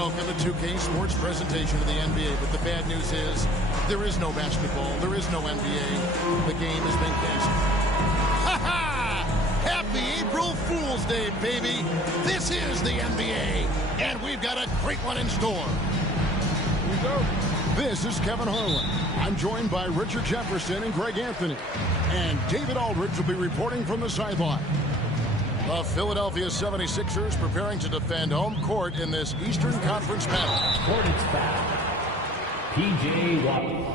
Welcome to 2K Sports presentation of the NBA. But the bad news is there is no basketball. There is no NBA. The game has been canceled. Ha ha! Happy April Fool's Day, baby. This is the NBA, and we've got a great one in store. Here we go. This is Kevin Harlan. I'm joined by Richard Jefferson and Greg Anthony. And David Aldridge will be reporting from the sideline. The Philadelphia 76ers preparing to defend home court in this Eastern Conference battle. Hornets foul. P.J. Wallace.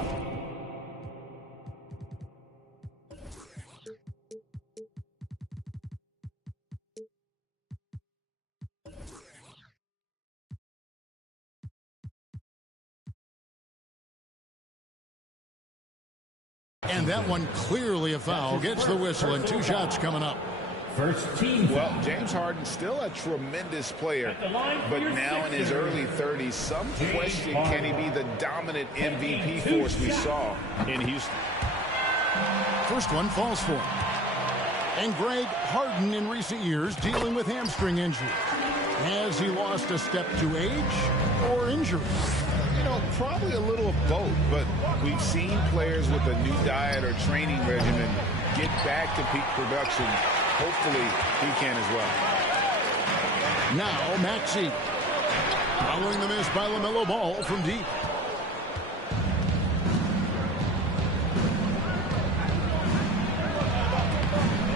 And that one clearly a foul. Gets the whistle, and 2 shots coming up. First team. Well, James Harden's still a tremendous player, but now in his early 30s, some question, can he be the dominant MVP force we saw in Houston? First one falls for him. And Greg, Harden in recent years dealing with hamstring injury. Has he lost a step to age or injury? You know, probably a little of both, but we've seen players with a new diet or training regimen get back to peak production. Hopefully, he can as well. Now, Maxey. Following the miss by LaMelo Ball from deep.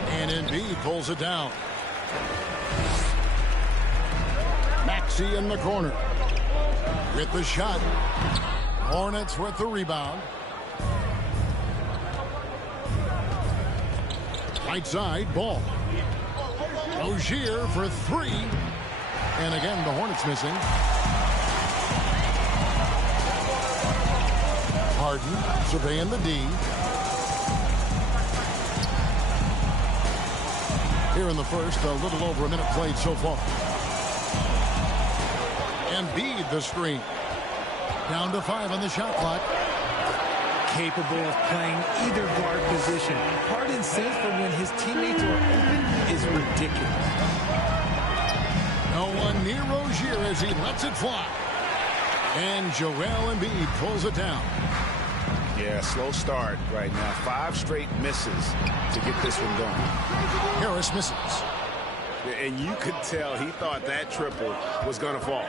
And Embiid pulls it down. Maxey in the corner. With the shot. Hornets with the rebound. Right side, Ball. Rozier for 3. And again, the Hornets missing. Harden surveying the D. Here in the first, a little over a minute played so far. Embiid the screen. Down to 5 on the shot clock. Capable of playing either guard position. Harden's sense for when his teammates are open is ridiculous. No one near Rozier as he lets it fly. And Joel Embiid pulls it down. Yeah, slow start right now. 5 straight misses to get this one going. Harris misses. And you could tell he thought that triple was going to fall.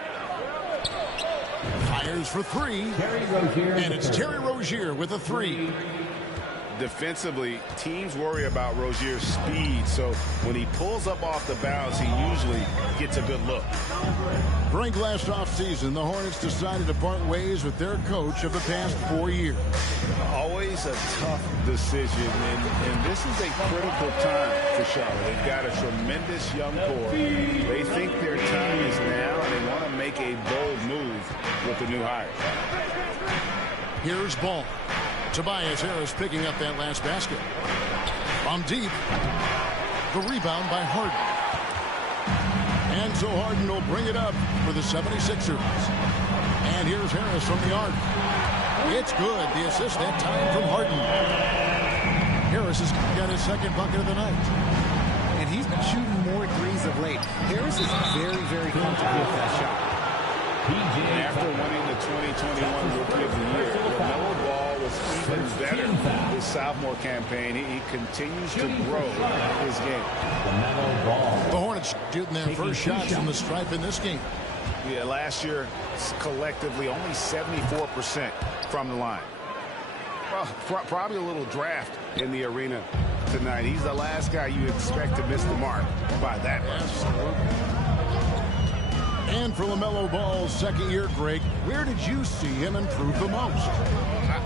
Fires for 3. And it's Terry Rozier with a 3. Defensively, teams worry about Rozier's speed, so when he pulls up off the bounce, he usually gets a good look. Greg, last offseason, the Hornets decided to part ways with their coach of the past 4 years. Always a tough decision, and this is a critical time for Charlotte. They've got a tremendous young core. They think their time is now, and they want to make a bold move with the new hire. Here's Ball. Tobias Harris picking up that last basket. From deep. The rebound by Harden. And so Harden will bring it up for the 76ers. And here's Harris from the arc. It's good. The assist that time from Harden. Harris has got his second bucket of the night. And he's been shooting more threes of late. Harris is very, very comfortable with that shot. After winning the 2021 Rookie of the Year, LaMelo Ball was even better his sophomore campaign. He continues to grow his game. The Hornets shooting their first shots from the stripe in this game. Yeah, last year, collectively, only 74% from the line. Well, probably a little draft in the arena tonight. He's the last guy you expect to miss the mark by that much. Absolutely. And for LaMelo Ball's second year, Greg, where did you see him improve the most?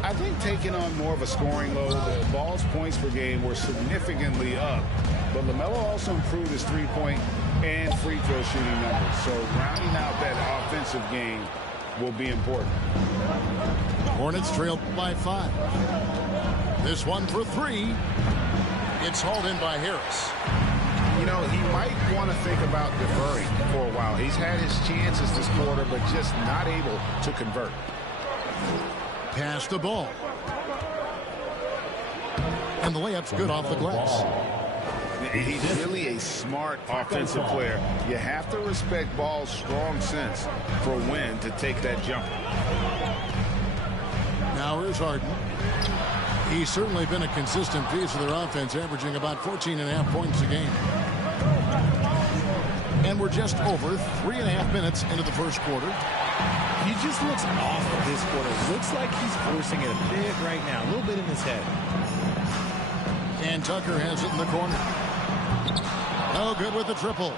I think taking on more of a scoring load, Ball's points per game were significantly up. But LaMelo also improved his three-point and free throw shooting numbers. So rounding out that offensive game will be important. Hornets trail by 5. This one for 3. It's hauled in by Harris. You know, he might want to think about deferring for a while. He's had his chances this quarter, but just not able to convert. Pass the ball. And the layup's good off the glass. He's really a smart offensive player. You have to respect Ball's strong sense for when to take that jump. Now here's Harden. He's certainly been a consistent piece of their offense, averaging about 14.5 points a game. And we're just over 3.5 minutes into the first quarter. He just looks off of this quarter. Looks like he's forcing it a bit right now, a little bit in his head. And Tucker has it in the corner. No good with the triple.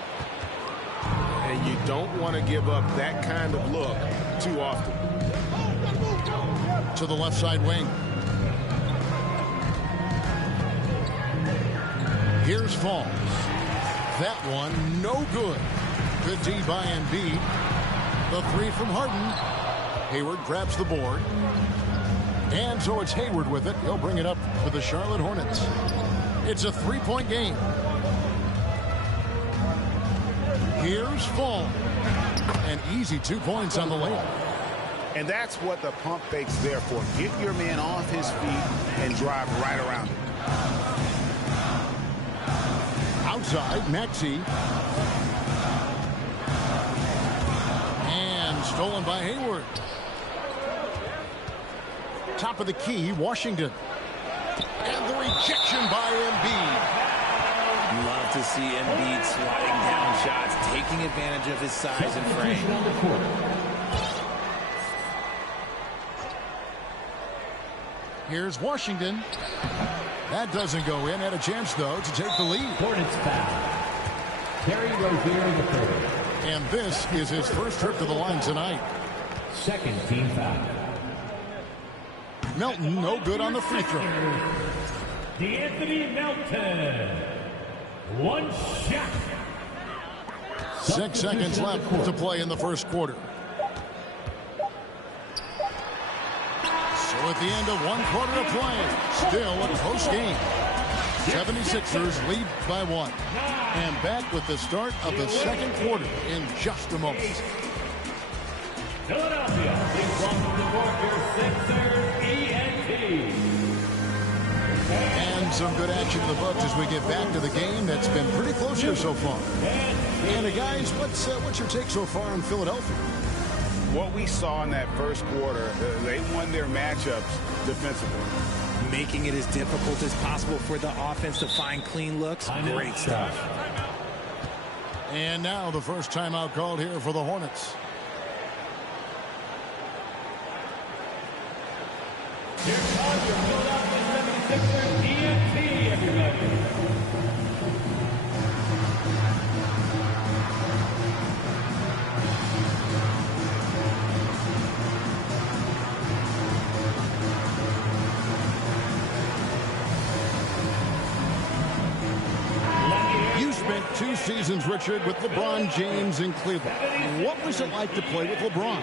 And you don't want to give up that kind of look too often. To the left side wing. Here's Falls. That one, no good. Good D by Embiid. The three from Harden. Hayward grabs the board. And so it's Hayward with it. He'll bring it up for the Charlotte Hornets. It's a three-point game. Here's Falls. An easy 2 points on the layup. And that's what the pump fake's there for. Get your man off his feet and drive right around him. Outside, Maxey. And stolen by Hayward. Top of the key, Washington. And the rejection by Embiid. Love to see Embiid sliding down shots, taking advantage of his size and frame. Here's Washington. That doesn't go in. Had a chance, though, to take the lead. Hornets foul. Terry Rozier III. And this is his first trip to the line tonight. Second team foul. Melton, no good on the free throw. D'Anthony Melton. One shot. 6 seconds left to play in the first quarter. So at the end of 1 quarter of play, still a close game. 76ers lead by 1. And back with the start of the second quarter in just a moment. Philadelphia, please welcome to court your Sixers ENT. And some good action in the books as we get back to the game that's been pretty close here so far. And guys, what's your take so far on Philadelphia? What we saw in that first quarter, they won their matchups defensively. Making it as difficult as possible for the offense to find clean looks. Great stuff. And now the first timeout called here for the Hornets. Here comes your Philadelphia 76ers ENT, everybody. You spent 2 seasons, Richard, with LeBron James in Cleveland. What was it like to play with LeBron?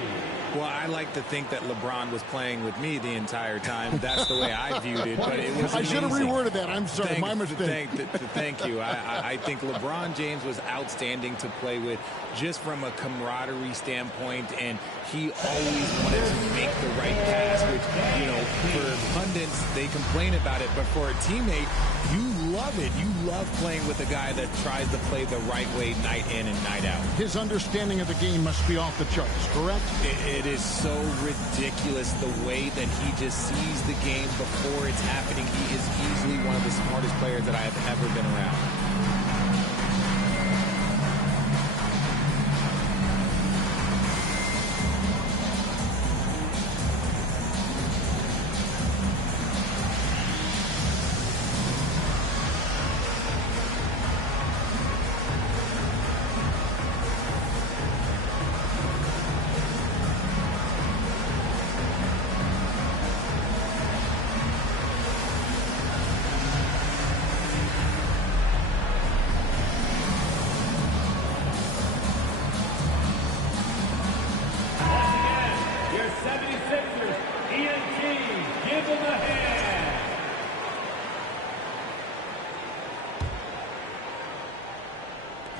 Well, I like to think that LeBron was playing with me the entire time. That's the way I viewed it. But it was I should have amazing. reworded that. I'm sorry. My mistake. Thank you. I think LeBron James was outstanding to play with just from a camaraderie standpoint. And he always wanted to make the right pass, which, you know, for pundits, they complain about it. But for a teammate, you love it. You love playing with a guy that tries to play the right way night in and night out. His understanding of the game must be off the charts, correct? It is so ridiculous the way that he just sees the game before it's happening. He is easily one of the smartest players that I have ever been around.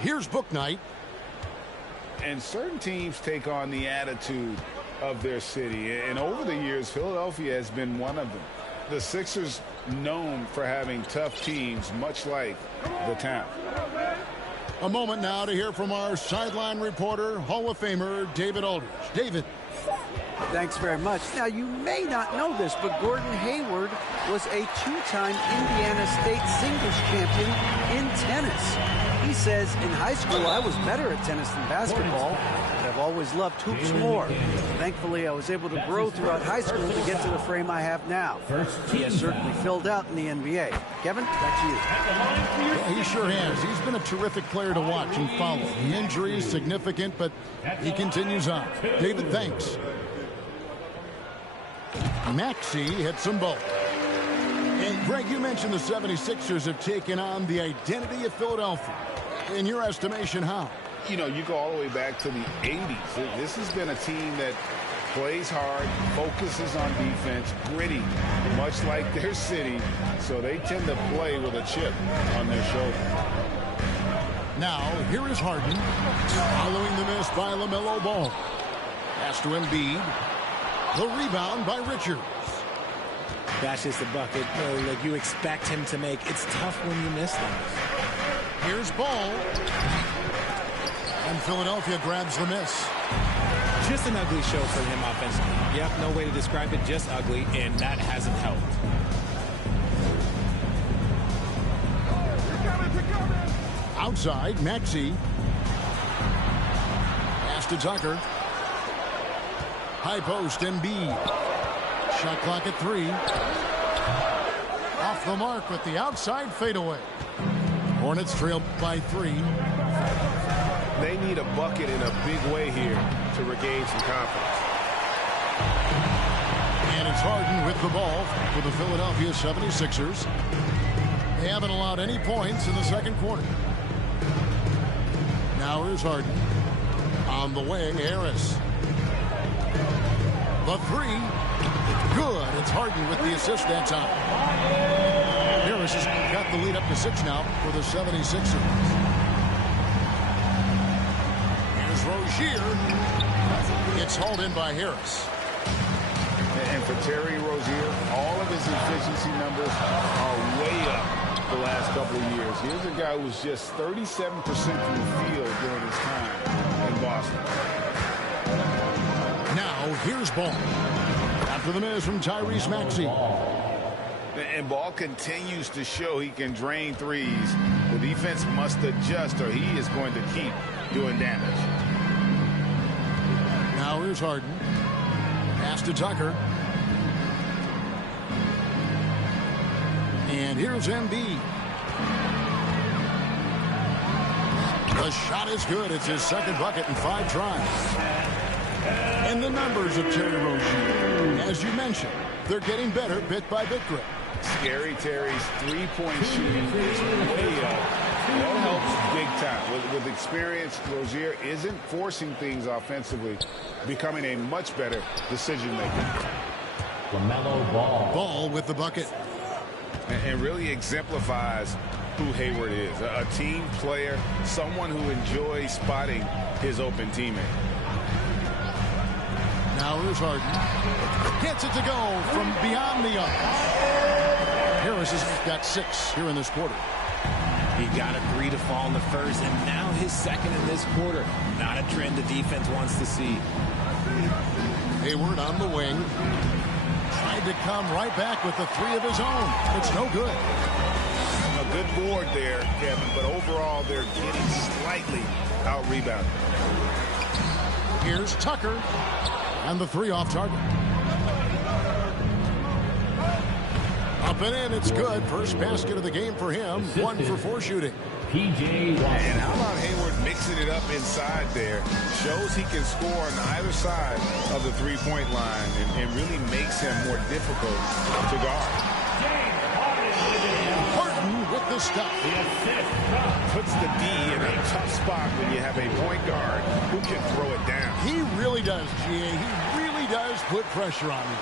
Here's book night. And certain teams take on the attitude of their city. And over the years, Philadelphia has been one of them. The Sixers known for having tough teams, much like the town. A moment now to hear from our sideline reporter, Hall of Famer David Aldridge. David. Thanks very much. Now, you may not know this, but Gordon Hayward was a two-time Indiana State singles champion in tennis. He says, in high school, I was better at tennis than basketball, but I've always loved hoops more. Thankfully, I was able to grow throughout high school to get to the frame I have now. He has certainly filled out in the NBA. Kevin, back to you. Yeah, he sure has. He's been a terrific player to watch and follow. The injury is significant, but he continues on. David, thanks. Maxey hits them both. And Greg, you mentioned the 76ers have taken on the identity of Philadelphia. In your estimation, how? You know, you go all the way back to the 80s. This has been a team that plays hard, focuses on defense, gritty, much like their city. So they tend to play with a chip on their shoulder. Now, here is Harden. Following the miss by LaMelo Ball. Pass to Embiid. The rebound by Richards. That's just a bucket like you expect him to make. It's tough when you miss them. Here's Ball. And Philadelphia grabs the miss. Just an ugly show for him offensively. Yep, no way to describe it, just ugly, and that hasn't helped. Outside, Maxey. Pass to Tucker. High post, Embiid. Shot clock at 3. Off the mark with the outside fadeaway. Hornets trail by 3. They need a bucket in a big way here to regain some confidence. And it's Harden with the ball for the Philadelphia 76ers. They haven't allowed any points in the second quarter. Now here's Harden. On the wing, Harris. The 3. Good. It's Harden with the assist that time. Harris has got the lead up to 6 now for the 76ers. Here's Rozier. It's hauled in by Harris. And for Terry Rozier, all of his efficiency numbers are way up the last couple of years. Here's a guy who was just 37% from the field during his time in Boston. Now, here's Ball. After the miss from Tyrese Maxey. And Ball continues to show he can drain threes. The defense must adjust or he is going to keep doing damage. Now here's Harden. Pass to Tucker. And here's Embiid. The shot is good. It's his second bucket in 5 tries. And the numbers of Terry Rozier, as you mentioned, they're getting better bit by bit, Greg. Scary Terry's three-point shooting is way up. That helps big time. With experience, Rozier isn't forcing things offensively, becoming a much better decision maker. LaMelo Ball. Ball with the bucket. And really exemplifies who Hayward is. A team player, someone who enjoys spotting his open teammate. Now here's Harden. Gets it to go from beyond the arc. Harris has got 6 here in this quarter. He got a 3 to fall in the first, and now his second in this quarter. Not a trend the defense wants to see. Hayward on the wing. Tried to come right back with the 3 of his own. It's no good. A good board there, Kevin, but overall they're getting slightly out-rebounded. Here's Tucker. And the 3 off target. Up and in, it's good. First basket of the game for him. 1 for 4 shooting. PJ Washington. And how about Hayward mixing it up inside there? Shows he can score on either side of the three-point line and really makes him more difficult to guard. Harden with the stop. Puts the D in a tough spot when you have a point guard who can throw it down. He really does, G.A. He really does put pressure on him.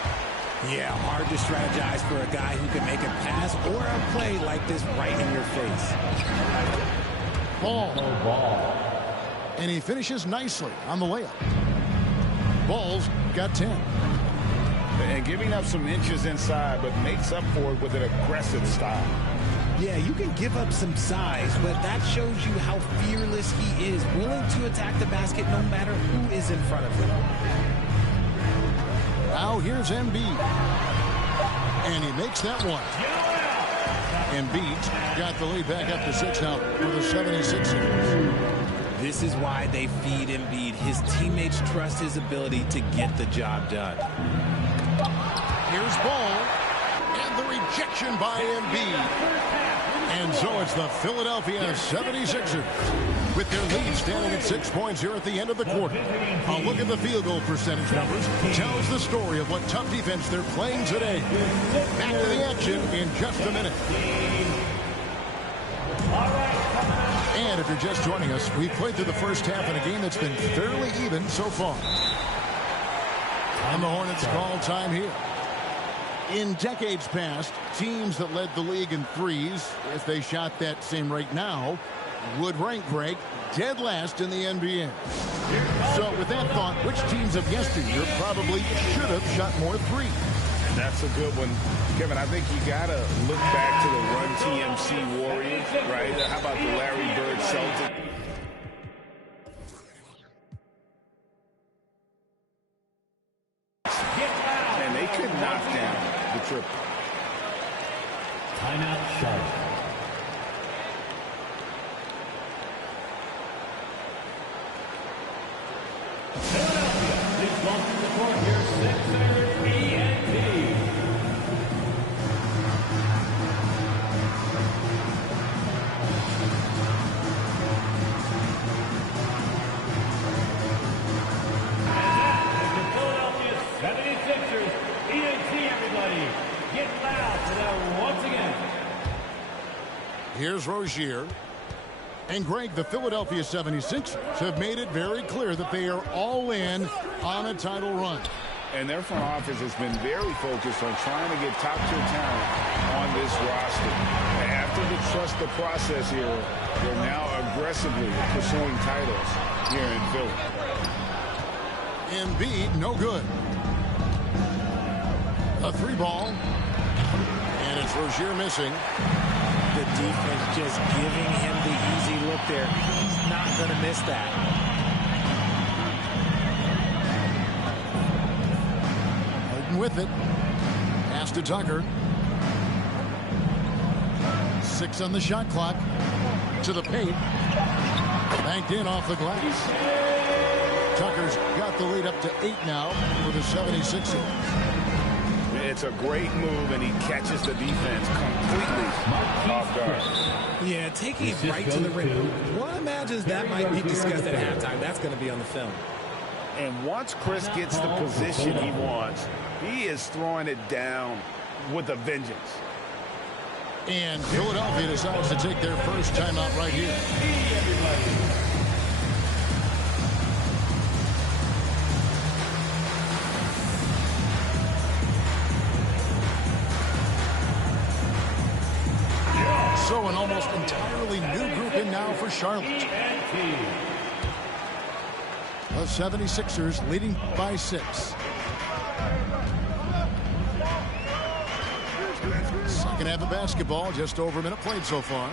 Yeah, hard to strategize for a guy who can make a pass or a play like this right in your face. Ball. And he finishes nicely on the layup. Ball's got 10. And giving up some inches inside, but makes up for it with an aggressive style. Yeah, you can give up some size, but that shows you how fearless he is, willing to attack the basket no matter who is in front of him. Now here's Embiid. And he makes that one. Embiid's got the lead back up to 6 now for the 76ers. This is why they feed Embiid. His teammates trust his ability to get the job done. Here's Ball. And the rejection by Embiid. And so it's the Philadelphia 76ers with their lead standing at 6 points here at the end of the quarter. A look at the field goal percentage numbers tells the story of what tough defense they're playing today. Back to the action in just a minute. And if you're just joining us, we've played through the first half in a game that's been fairly even so far. And the Hornets call time here. In decades past, teams that led the league in threes, if they shot that same rate now, would rank Greg dead last in the NBA. So with that thought, which teams of yesteryear probably should have shot more threes? That's a good one. Kevin, I think you got to look back to the Run TMC Warriors, right? How about the Larry Bird Celtics? And they could knock down the triple. Timeout, Charlotte. Philadelphia, please welcome the court here, Sixers ENT. And the Philadelphia 76ers ENT, everybody. Get loud for that once again. Here's Rozier. And Greg, the Philadelphia 76ers have made it very clear that they are all in on a title run. And their front office has been very focused on trying to get top-tier talent on this roster. After the trust the process era, they're now aggressively pursuing titles here in Philly. Embiid, no good. A 3-ball. And it's Rozier missing. The defense just giving him the easy look there. He's not going to miss that. Harden with it. Pass to Tucker. 6 on the shot clock. To the paint. Banked in off the glass. Tucker's got the lead up to 8 now for the 76ers. It's a great move, and he catches the defense completely off guard. Yeah, taking it right to the rim. One imagines that might be discussed at halftime. That's going to be on the film. And once Chris gets the position he wants, he is throwing it down with a vengeance. And Philadelphia decides to take their first timeout right here. So an almost entirely new group in now for Charlotte. The 76ers leading by 6. Second half of basketball, just over a minute played so far.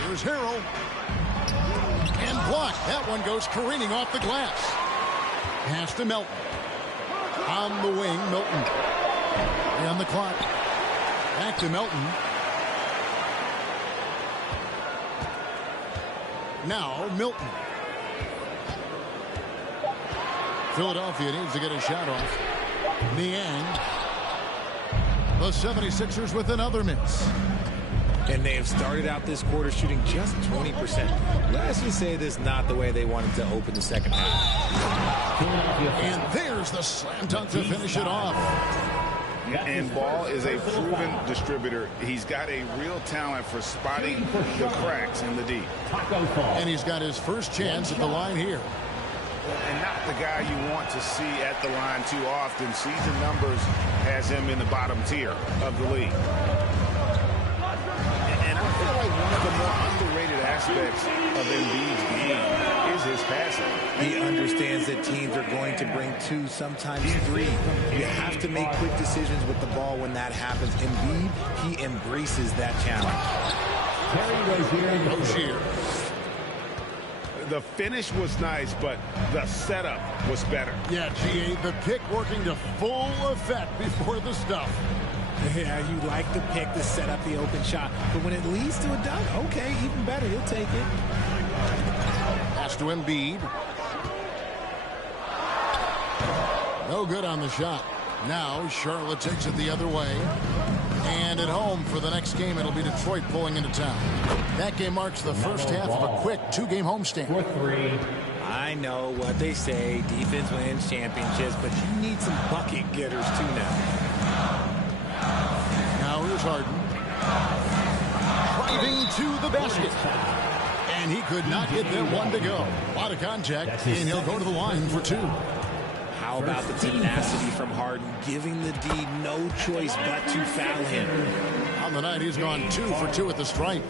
Here's Harrell. And blocked. That one goes careening off the glass. Pass to Melton. On the wing, Milton. And the clock. Back to Melton. Now Milton. Philadelphia needs to get a shot off. Niang. The 76ers with another miss. And they have started out this quarter shooting just 20%. Let's just say this is not the way they wanted to open the second half. And there's the slam dunk to finish it off. And Ball is a proven distributor. He's got a real talent for spotting the cracks in the D. And he's got his first chance at the line here. And not the guy you want to see at the line too often. Season numbers has him in the bottom tier of the league. And I feel like one of the more underrated aspects of Embiid's game is his passing. He understands that teams are going to bring 2, sometimes 3. You have to make quick decisions with the ball when that happens. Embiid, he embraces that challenge. Rozier. The finish was nice, but the setup was better. Yeah, GA, the pick working to full effect before the stuff. Yeah, you like the pick to set up the open shot, but when it leads to a dunk, okay, even better, he'll take it. Pass to Embiid. No good on the shot. Now Charlotte takes it the other way. And at home for the next game, it'll be Detroit pulling into town. That game marks the first half of a quick 2-game homestand. I know what they say, defense wins championships, but you need some bucket getters too now. Now here's Harden. Driving to the basket. And he could not get there. One to go. A lot of contact, and he'll go to the line for 2. How about the tenacity from Harden, giving the D no choice but to foul him. On the night, he's gone 2 for 2 at the stripe.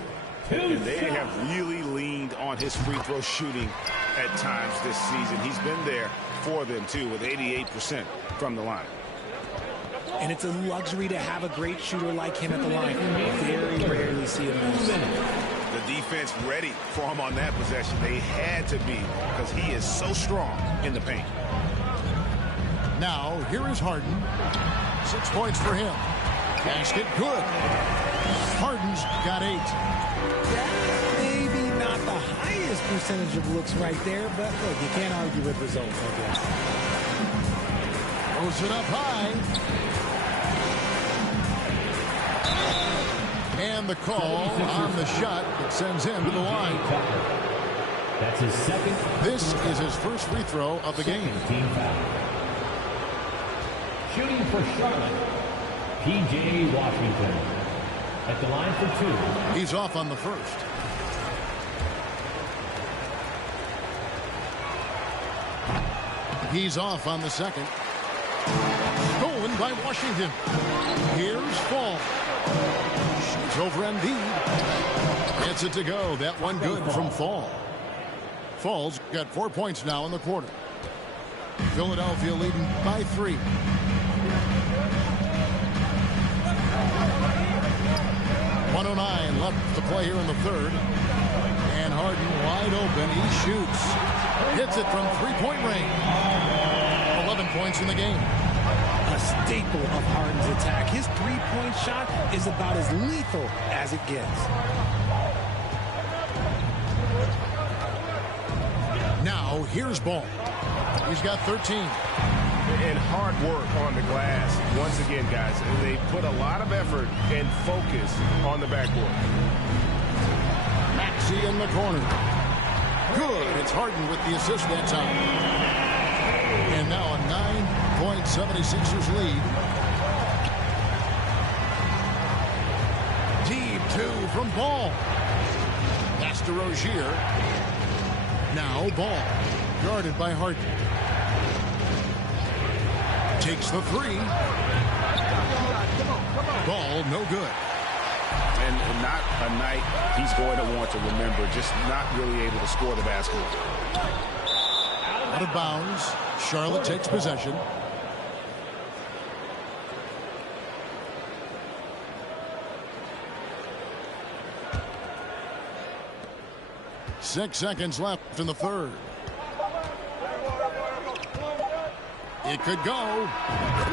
And they have really leaned on his free throw shooting at times this season. He's been there for them, too, with 88% from the line. And it's a luxury to have a great shooter like him at the line. Very rarely see him miss. The defense ready for him on that possession. They had to be, because he is so strong in the paint. Now, here is Harden. 6 points for him. Basket good. Harden's got 8. Maybe not the highest percentage of looks right there, but look, you can't argue with results, I guess. Throws it up high. And the call on the shot that sends him to the line. That's his second. This is his first free throw of the game. Team foul. Shooting for Charlotte, P.J. Washington. At the line for 2. He's off on the first. He's off on the second. Stolen by Washington. Here's Fall. Shoots over Embiid. Gets it to go. That one good from Fall. Fall's got 4 points now in the quarter. Philadelphia leading by 3. .109 left to play here in the third. And Harden wide open. He shoots. Hits it from 3-point range. 11 points in the game. A staple of Harden's attack. His 3-point shot is about as lethal as it gets. Now, here's Ball. He's got 13. And hard work on the glass. Once again, guys, they put a lot of effort and focus on the backboard. Maxey in the corner. Good. It's Harden with the assist that time. And now a 9-point 76ers lead. Deep 2 from Ball. Pass to Rozier. Now Ball. Guarded by Harden. Takes the 3. Ball no good. And not a night he's going to want to remember. Just not really able to score the basketball. Out of bounds. Charlotte takes possession. Six seconds left in the third. It could go.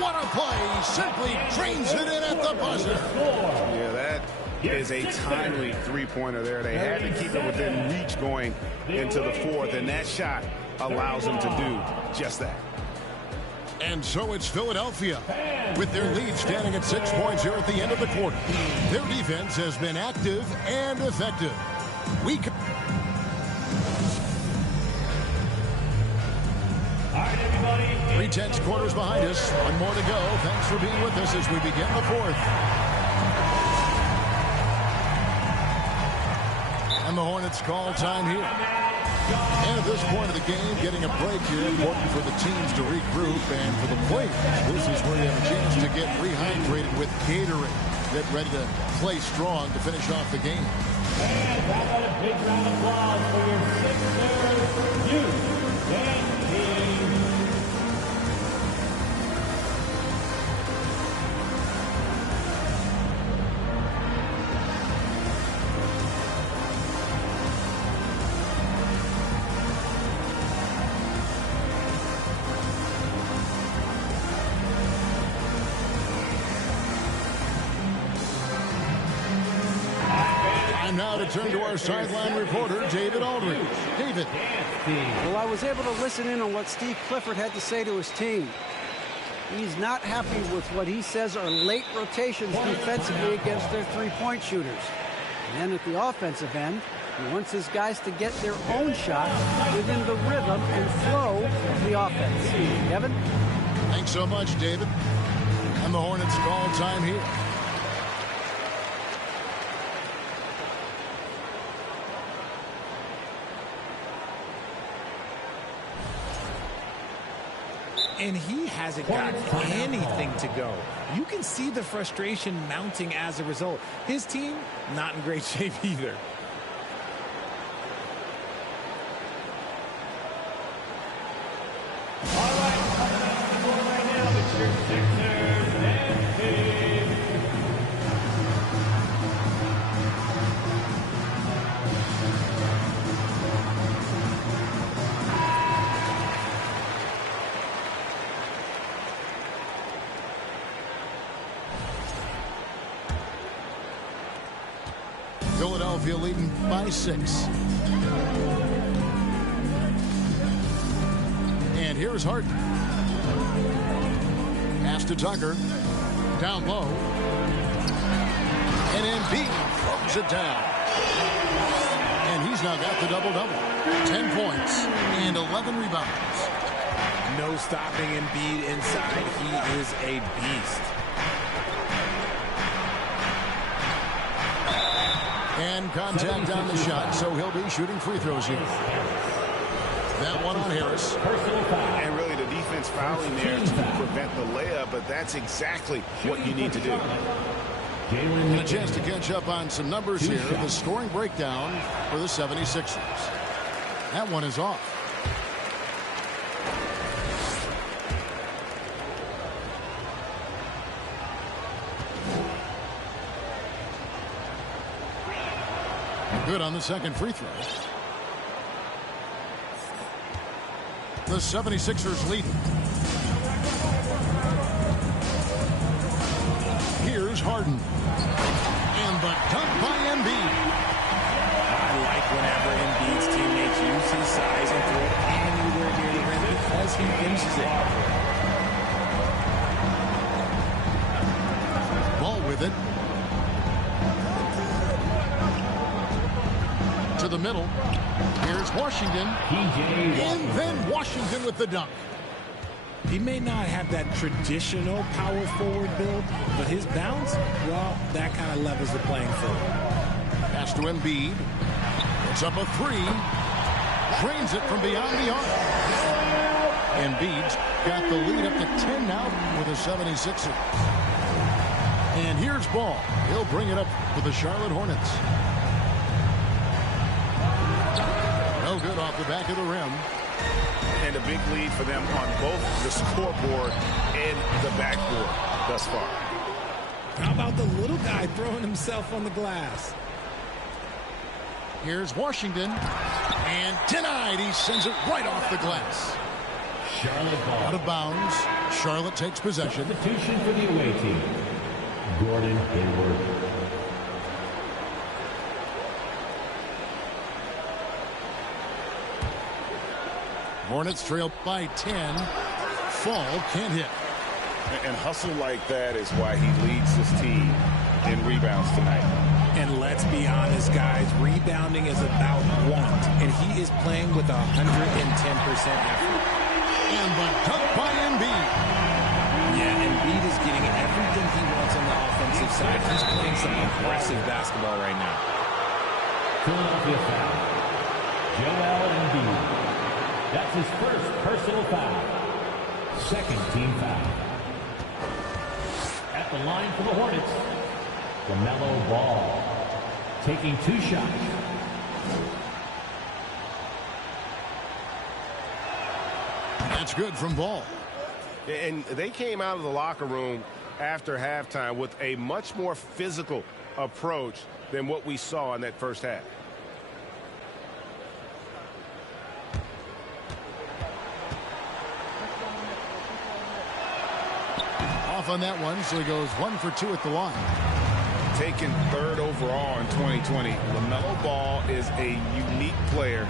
What a play. Simply trains it in at the buzzer. Yeah, that is a timely three-pointer there. They had to keep it within reach going into the fourth, and that shot allows them to do just that. And so it's Philadelphia with their lead standing at 6 points here at the end of the quarter. Their defense has been active and effective. All right, everybody. 3/10 quarters behind us. One more to go. Thanks for being with us as we begin the fourth. And the Hornets call time here. And at this point of the game, getting a break here, important for the teams to regroup, and for the players, this is where you have a chance to get rehydrated with Gatorade. Get ready to play strong to finish off the game. And how about a big round of applause for your Sixers youth. turn to our sideline reporter, David Aldridge. David. Well, I was able to listen in on what Steve Clifford had to say to his team. He's not happy with what he says are late rotations defensively against their three-point shooters. And then at the offensive end, he wants his guys to get their own shot within the rhythm and flow of the offense. Kevin? Thanks so much, David. And the Hornets call time here. And he hasn't got anything to go. You can see the frustration mounting as a result. His team, not in great shape either. All right, coming up on the board right now, it's your Sixers and Kings. Philadelphia leading by 6. And here's Harden. Pass to Tucker. Down low. And Embiid throws it down. And he's now got the double-double. 10 points and 11 rebounds. No stopping Embiid inside. He is a beast. And contact on the shot, so he'll be shooting free throws here. That one on Harris. And really the defense fouling there to prevent the layup, but that's exactly what you need to do. And a chance to catch up on some numbers here. The scoring breakdown for the 76ers. That one is off. Good on the second free throw. The 76ers lead. Here's Harden. And the dunk by Embiid. I like whenever Embiid's teammates use his size and throw it anywhere near the rim because he finishes it. Ball with it. To the middle. Here's Washington. And then Washington with the dunk. He may not have that traditional power forward build, but his bounce, well, that kind of levels the playing field. Pass to Embiid. It's up a 3. Drains it from beyond the arc. Embiid's got the lead up to 10 now with the 76ers. And here's Ball. He'll bring it up for the Charlotte Hornets. No good off the back of the rim. And a big lead for them on both the scoreboard and the backboard thus far. How about the little guy throwing himself on the glass? Here's Washington. And denied. He sends it right off the glass. Charlotte ball. Out of bounds. Charlotte takes possession. Substitution for the away team. Gordon Hayward. Hornets trail by 10. Fall can't hit. And hustle like that is why he leads his team in rebounds tonight. And let's be honest, guys, rebounding is about want, and he is playing with 110% effort. And the dunk by Embiid. Yeah, Embiid is getting everything he wants on the offensive side. He's playing some aggressive basketball right now. Philadelphia foul. Joel Embiid. That's his first personal foul. Second team foul. At the line for the Hornets, LaMelo Ball. Taking 2 shots. That's good from Ball. And they came out of the locker room after halftime with a much more physical approach than what we saw in that first half. Off on that one, so he goes 1 for 2 at the line. taken 3rd overall in 2020. LaMelo Ball is a unique player.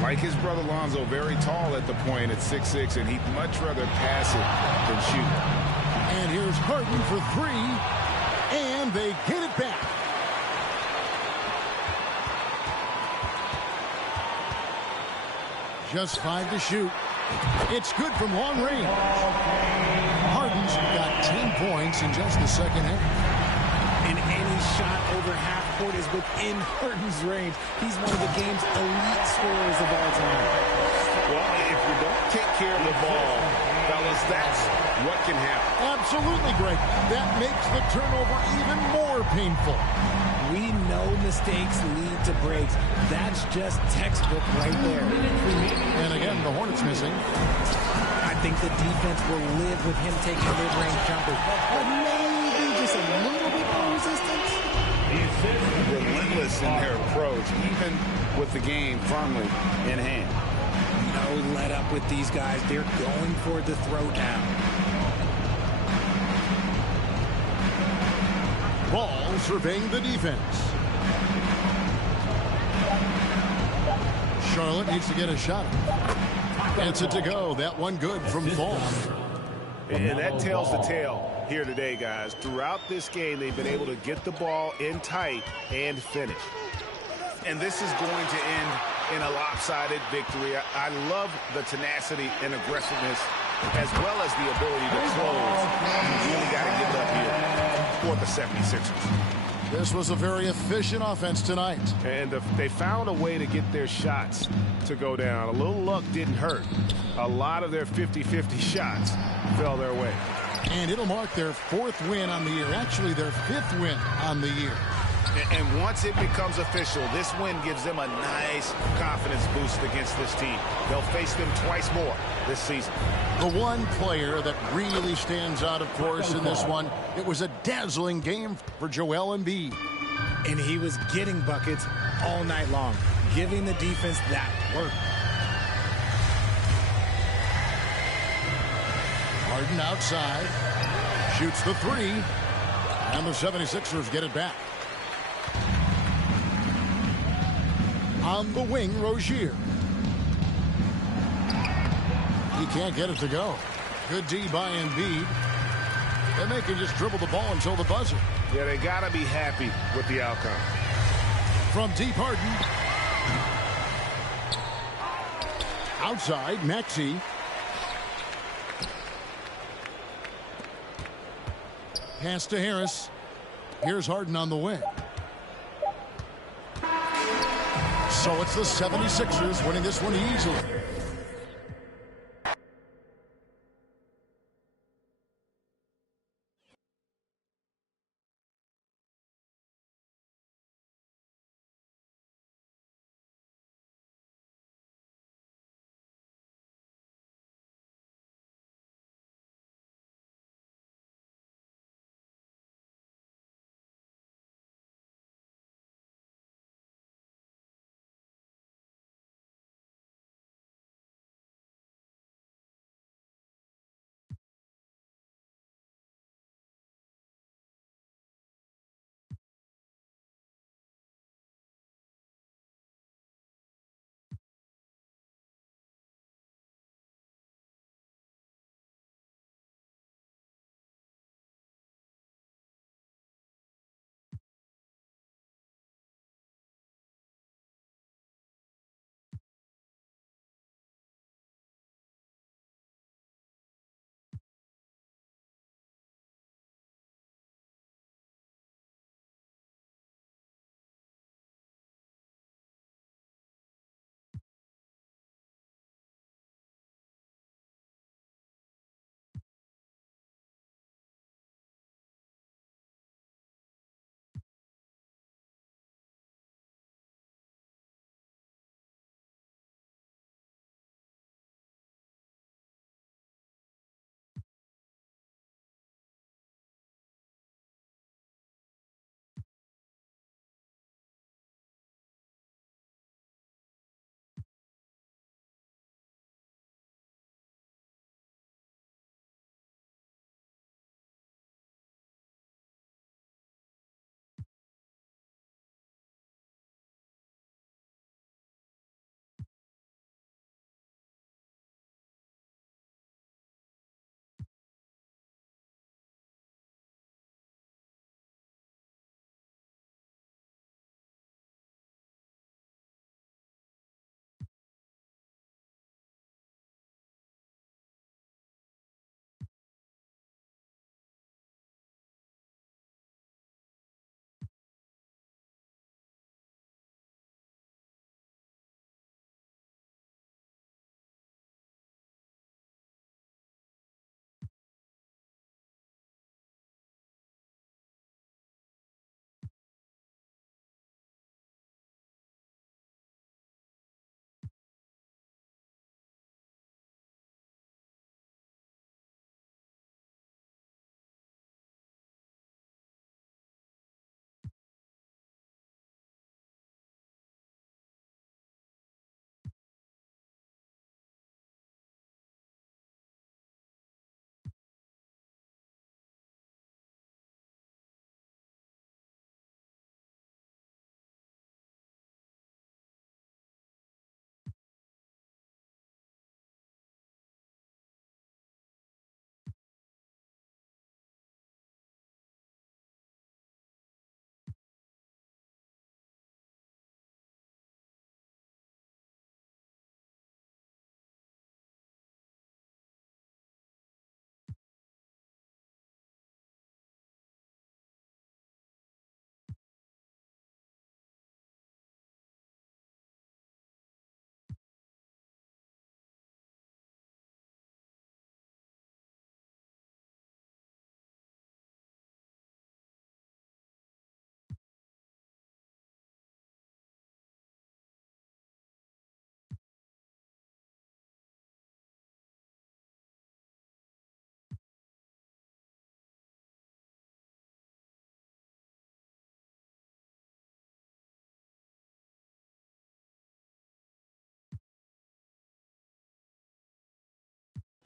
Like his brother Lonzo, very tall at the point at 6'6", and he'd much rather pass it than shoot. And here's Harden for 3, and they get it back. Just 5 to shoot. It's good from long range. Harden's got 10 points in just the second half. And any shot over half court is within Harden's range. He's one of the game's elite scorers of all time. Well, if you don't take care of the ball, fellas, that's what can happen. Absolutely, Greg. That makes the turnover even more painful. We know mistakes lead to breaks. That's just textbook right there. And again, the Hornets missing. I think the defense will live with him taking mid-range jumpers, but maybe just a little bit more resistance. Relentless in their approach, even with the game firmly in hand. No let up with these guys. They're going for the throwdown. Ball surveying the defense. Charlotte needs to get a shot. Gets it to go. That one good from Ball. And that tells the tale here today, guys. Throughout this game, they've been able to get the ball in tight and finish. And this is going to end in a lopsided victory. I love the tenacity and aggressiveness as well as the ability to close. You really got to give it up here for the 76ers. This was a very efficient offense tonight. And they found a way to get their shots to go down. A little luck didn't hurt. A lot of their 50-50 shots fell their way. And it'll mark their 4th win on the year. Actually, their 5th win on the year. And once it becomes official, this win gives them a nice confidence boost against this team. They'll face them twice more this season. The one player that really stands out, of course, in this one, it was a dazzling game for Joel Embiid. And he was getting buckets all night long, giving the defense that work. Harden outside, shoots the 3, and the 76ers get it back. On the wing, Rozier. He can't get it to go. Good D by Embiid. And they can just dribble the ball until the buzzer. Yeah, they got to be happy with the outcome. From deep, Harden. Outside, Maxey. Pass to Harris. Here's Harden on the wing. So it's the 76ers winning this one easily.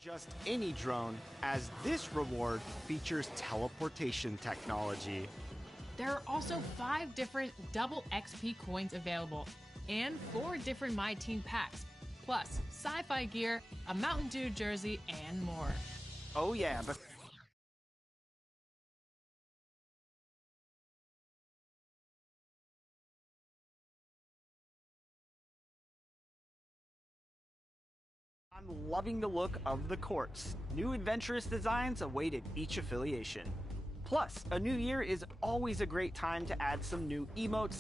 Just any drone, as this reward features teleportation technology. There are also 5 different double XP coins available and 4 different My Team packs, plus sci-fi gear, a Mountain Dew jersey, and more. Oh yeah, but I'm loving the look of the courts. New adventurous designs awaited each affiliation. Plus, a new year is always a great time to add some new emotes